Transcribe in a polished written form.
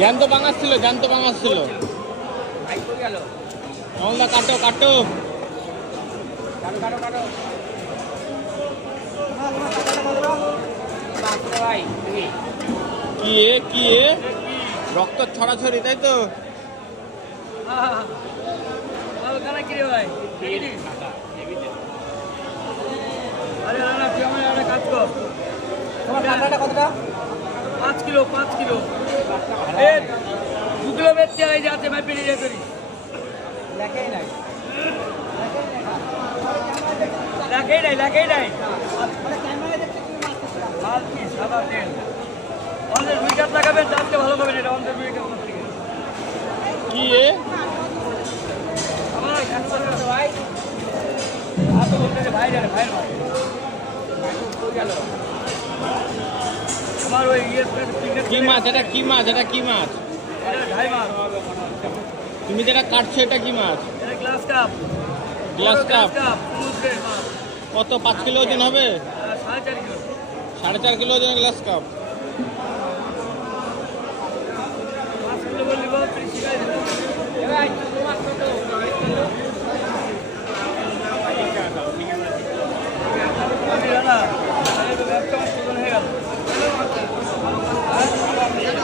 জ্যান্ত পাঙাশ ছিল, জ্যান্ত পাঙাশ ছিল। কমলদা কাটো কাটো কি এ কি এ রক্ত ছড়াছড়ি, তাই তো? কতটা? 5 কিলো 5 কিলো 2 কিলো বেচতে হয় যাতে मैं पेड़ी रे करी लगे नहीं মানে ক্যামেরা দেখতে কি মারতেছ মাল কি সাদা তেল আমাদের উইকেট লাগাবেন তাতে ভালো পাবেন। এটা আমাদের উইকেট করতে কি এ আমার কাছে ভাই আর তো বলতে ভাই জানে ভাই কই গেল আমার ওই কি মাছ এটা? কি মাছ এটা? কি মাছ এটা? ঢাই মাছ। তুমি যেটা কাটছো এটা কি মাছ? এটা গ্লাস কাপ। গ্লাস কাপ সমুদ্রের মাছ। কত? 5 কিলো ওজন হবে? 4.5 কিলো। 4.5 কিলো ওজন গ্লাস কাপ।